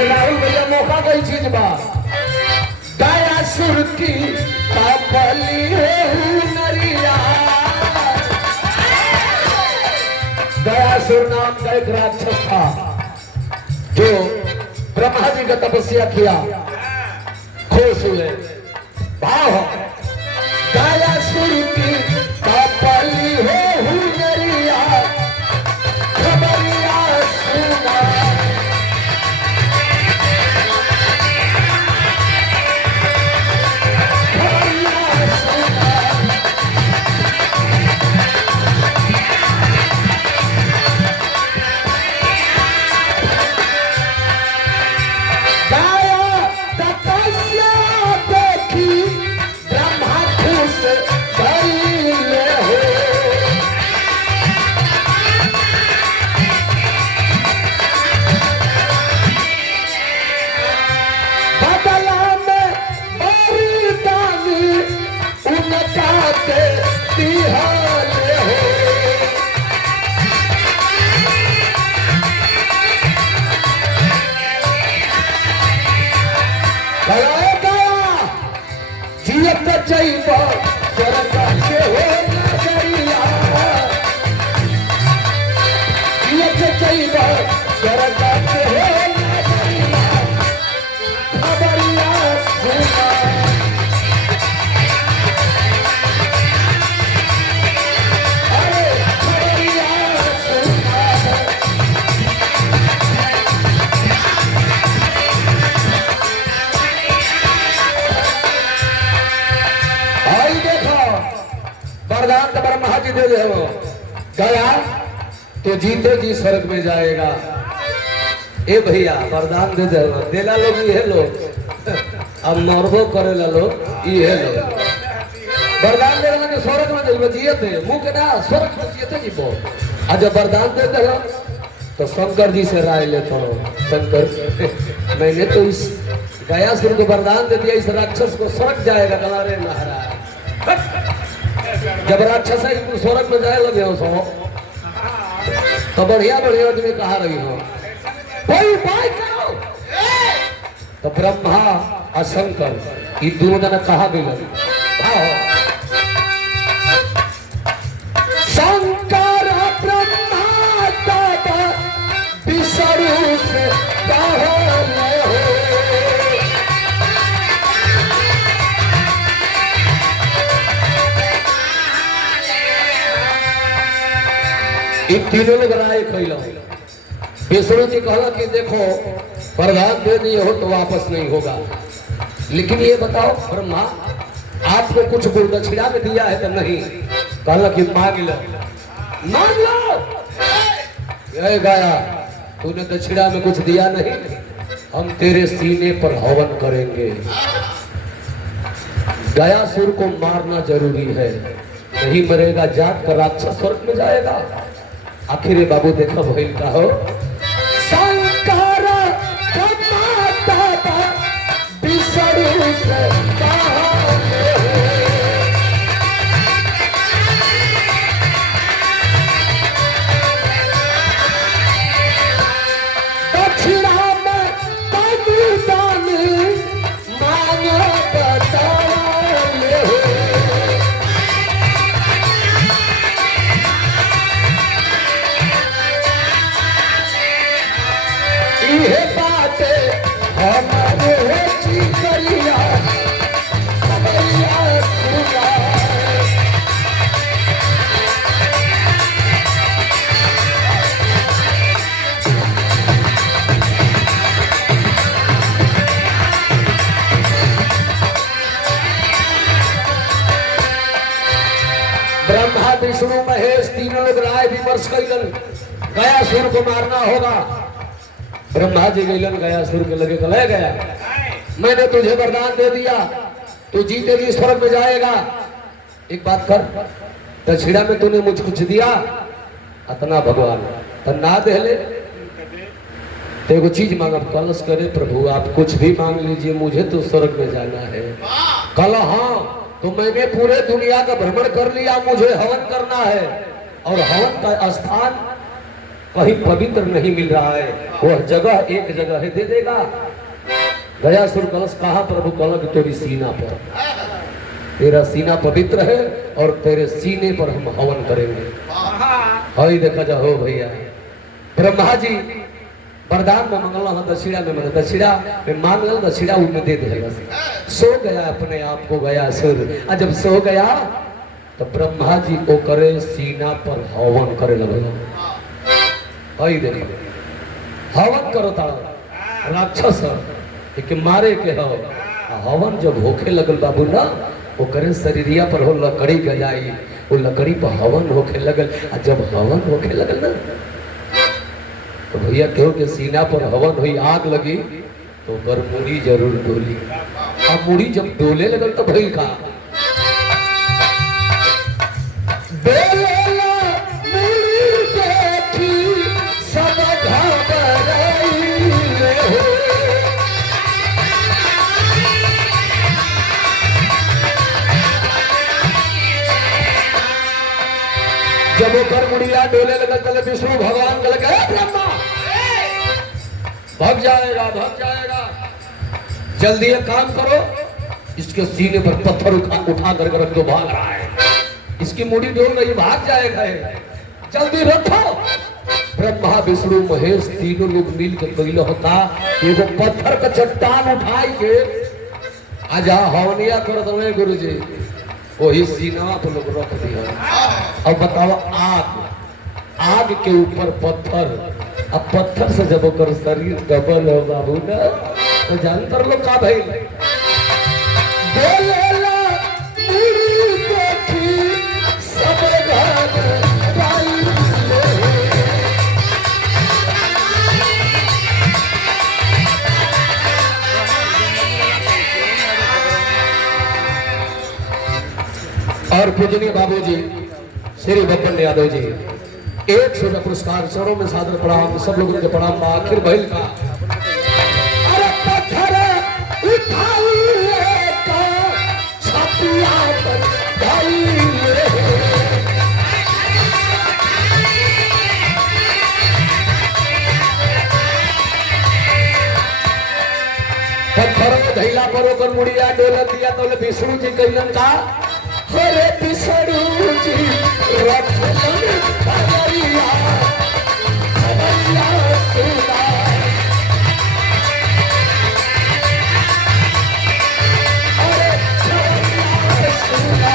राहुल भैया मौका कोई चीज बा गाया सुर की पापली नरिया। गयासुर नाम का एक राक्षस था जो ब्रह्मा जी का तपस्या किया, खुश हुए। भाव गयासुर की पापली नरिया खबरिया सुना। वरदान तो ब्रह्मा जी दे दे हो गया तो जीते जी स्वर्ग में जाएगा। ए भैया वरदान दे दे देला लोग ये लोग अब मरबो करेला लोग ये लोग वरदान देला के स्वर्ग में जाइबो जियते मुंह के ना स्वर्ग में जियते जीबो। आ जब वरदान दे दे तो शंकर जी से राय लेता हूँ। शंकर मैंने तो इस गयासुर को वरदान दे दिया, इस राक्षस को स्वर्ग जाएगा। गलारे महाराज जब राक्षस स्वर्ग में जाए लगे हो सो तो बढ़िया बढ़िया आदमी कहा रही हो कोई उपाय करो। तो ब्रह्मा और शंकर ये दोनों जना कहा भी लगे शंकर ब्रह्मा दादा विष्णु से तीनों लोग राय कैल। विष्णु जी कहला कि देखो वरदान दे दिए हो तो वापस नहीं होगा, लेकिन ये बताओ ब्रह्मा आपको कुछ गुरुदक्षिणा में दिया है तो नहीं? कहला कि मांग लो मांग लो। ये गाया तूने दक्षिणा में कुछ दिया नहीं, हम तेरे सीने पर हवन करेंगे। गयासुर को मारना जरूरी है, नहीं मरेगा जात का राक्षस स्वर्ग में जाएगा। आखिर बाबू देखो भइल का हो शंकर विष्णु से दक्षिणा में दान मांगो ब्रह्मा विष्णु महेश तीनों लोग राय विमर्श कैलन गयासुर को मारना होगा। ब्रह्मा जी गैलन गयासुर के लगे ले गया, मैंने तुझे वरदान दे दिया, तू जीते जी स्वर्ग में जाएगा। एक बात कर, दक्षिणा में तूने मुझ कुछ दिया अतना भगवान तो ना दे ले देखो चीज मांगा। कलश करे प्रभु आप कुछ भी मांग लीजिए, मुझे तो स्वर्ग में जाना है। कल हाँ तो मैंने पूरे दुनिया का भ्रमण कर लिया, मुझे हवन करना है और हवन का स्थान कहीं पवित्र नहीं मिल रहा है, वह जगह एक जगह है दे देगा। गया सुर कलश कहा प्रभु कलक तेरी सीना पर, तेरा सीना पवित्र है और तेरे सीने पर हम हवन करेंगे। हई देखा जा हो भैया, ब्रह्मा जी वरदान में मंगल दक्षिणा में मंगल, दक्षिणा में मांगल दक्षिणा उनमें दे देगा। सो गया अपने आप को गया सुर, और जब सो गया तो ब्रह्मा जी को करे सीना पर हवन करे लगे। हई देखो हवन करो ता राक्षस के मारे के हो, हवन जब होखे लगल बाबू ना, वो करे शरीरिया पर हो लकड़ी गजाई, वो लकड़ी पर हवन होखे लगल। और जब हवन होखे लगल ना तो भैया क्यों के सीना पर हवन हुई, आग लगी तो पर मुड़ी जरूर डोली। अब मुड़ी जब डोले लगल तो भइल का जब वो कर मुड़िया डोले लगल तले विष्णु भगवान गल गए ब्रह्मा भग जाएगा भग जाएगा, जल्दी एक काम करो, इसके सीने पर पत्थर उठा कर रख दो, भाग रहा है, इसकी मुड़ी डोल रही भाग जाएगा, जल्दी रखो। ब्रह्मा विष्णु महेश तीनों लोग मिल के कैलो होता, एगो पत्थर का चट्टान उठाई के आजा हवनिया कर दो गुरु जी, वही सीना पर लोग रख दिया। अब बताओ आग के ऊपर पत्थर, अब पत्थर से जब ओकर शरीर डबल हो बाबू ना, तो जानतर लोग का भाई और पूजनीय बाबूजी श्री बब्बन यादव जी 100 का पुरस्कार, चरणों में सादर प्रणाम, सब लोगों के प्रणाम। आखिर बहल का अरे पत्थर उठाइए तो छपिया पर ढाइए, पत्थर धैला पर ओकर मुड़िया डोल दिया तो विष्णु जी कैलन का हरे पिसरू जी रखलन खबरिया खबरिया सुना, अरे खबरिया सुना।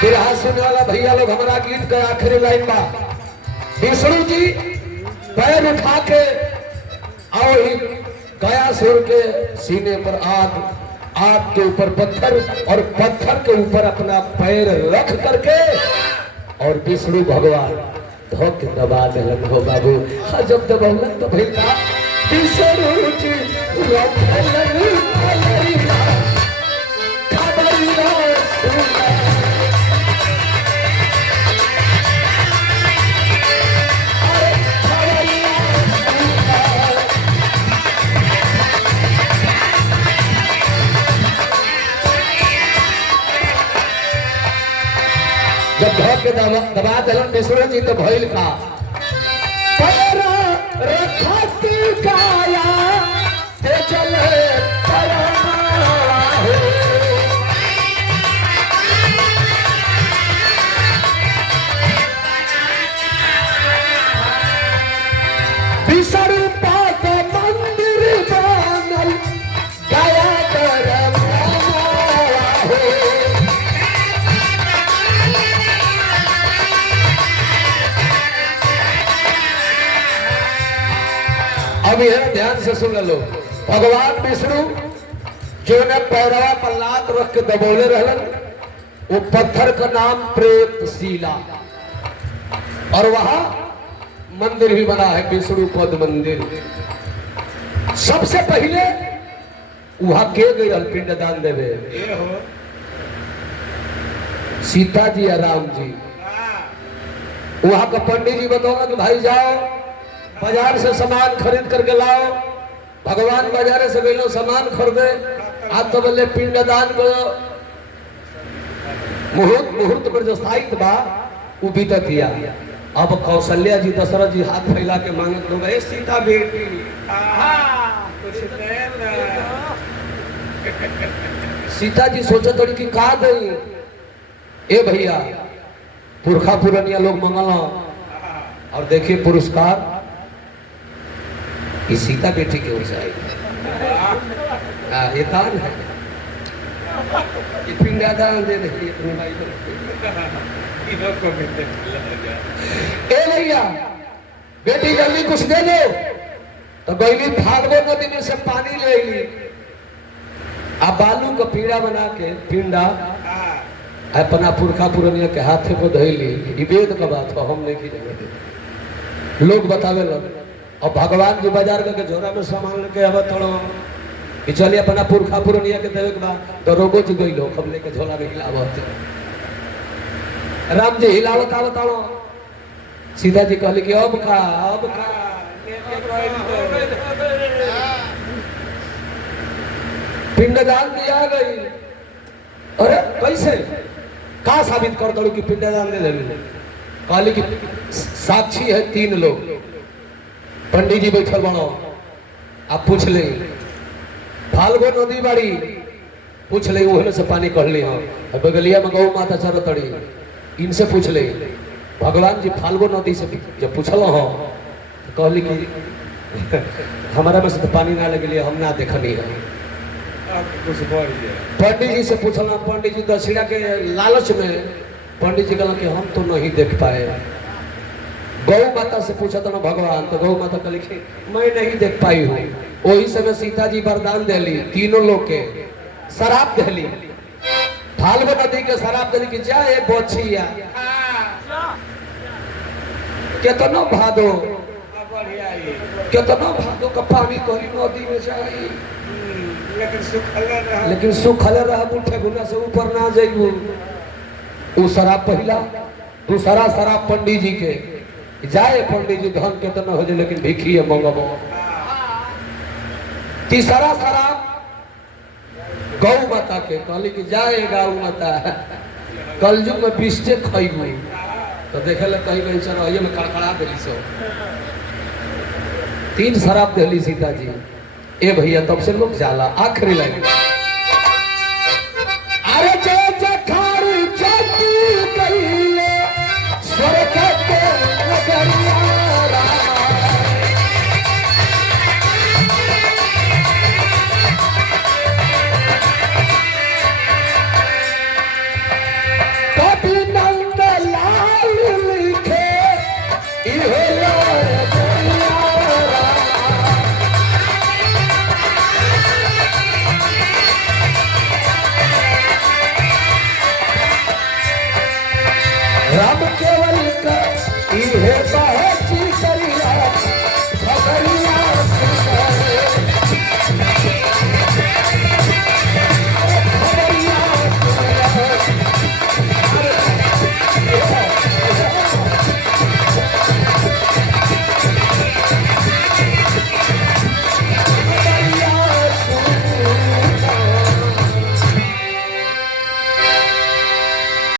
बिरहा सुनने वाला भैया लोग हमारा गीत का आखिरी लाइन बा, विष्णु जी पैर उठा के आओ ही गया सुर के सीने पर आग, आग के ऊपर पत्थर और पत्थर के ऊपर अपना पैर रख करके और विष्णु भगवान धोख दबा दिलन हो बाबू। हाँ जब दबौलन तो भैया विष्णु जी रखलन खबरिया खबरिया सुना, जब धोख के दबा दिलन विष्णु जी तो भइल का पैर रखत काया ते चले विश्वरूपा का मंदिर बनल गया कर अब यह ध्यान से सुन लो, भगवान विष्णु जो ने पैरवा पर लात रख के दबोले रहलन, वो पत्थर का नाम प्रेतशिला, और वहां मंदिर भी बना है विष्णु पद मंदिर। सबसे पहले वहां के गए पिंडदान देवे सीता जी या राम जी। वहां का पंडित जी बताओ कि भाई जाओ बाजार से सामान खरीद करके लाओ। भगवान बाजारे से गए सामान खरीदे, आज तो बोले पिंडदान को मुहूर्त मुहूर्त पर जो साहित्य बा वो बीतत दिया। अब कौशल्या जी दशरथ जी हाथ फैला के मांगत लोग है सीता बेटी सीता जी सोचो थोड़ी कि का दई ए भैया पुरखा पुरनिया लोग मंगल और देखिए पुरस्कार इस सीता बेटी की ओर से आएगी। ये दान है, ये पिंडादान दे रही है भाई ए भैया बेटी जल्दी कुछ दे दो तो गईली भागवत नदी में से पानी ले ली आ बालू का पीड़ा बना के पिंडा अपना पुरखा पुरनिया के हाथे को धैली। वेद का बात हो, हम नहीं की जगह लोग बतावे लग। और भगवान जी बाजार के झोरा में सामान लेके अब थोड़ा चलिए अपना पुरखा पुरनिया के देवे के बाद तो रोगो जी गई लोग हम लेके झोला में हिलावत राम जी हिलावत आवत आओ सीता जी कहली कि अब का पिंडदान दिया गई। अरे कैसे का साबित कर दो कि पिंडदान दे देंगे? कहली कि साक्षी है 3 लोग, पंडित जी बैठल बनो आप पूछ ले फाल्गो नदी बाड़ी पूछ ले वही से पानी कढ़ ली हो बगलिया में गौ माता चर तड़ी इनसे पूछ ले। भगवान जी फाल्गो नदी से जब पूछल हो तो कहली कि हमारा में से तो पानी ना लगे हम ना देखनी है। पंडित जी से पूछल पंडित जी दक्षिणा के लालच में पंडित जी कहला कि हम तो नहीं देख पाए। गौ माता से पूछा था ना भगवान तो गौ माता कहली कि मैं नहीं देख पाई हूँ। वही समय सीता जी वरदान देली 3 लोग के शराब देली फाल्गु नदी के शराब देली कि जाए बचिया केतनो भादो का पानी तोहरी नदी में जाई लेकिन सुखल रह उठे गुना से ऊपर ना जाइबू। वो शराब पहला दूसरा शराब पंडित जी के जाए पंडित जी धन केतना हो जाए लेकिन भिखिए मंगबो। तीसरा शराब गौ माता के कहली कि जाए गौ माता कलयुग में बिस्टे खइबू तो देखे लग कहीं कहीं चलो में कड़कड़ा दिली सो 3 शराब दिली सीता जी। ए भैया तब से लोग जाला आखिरी लाइन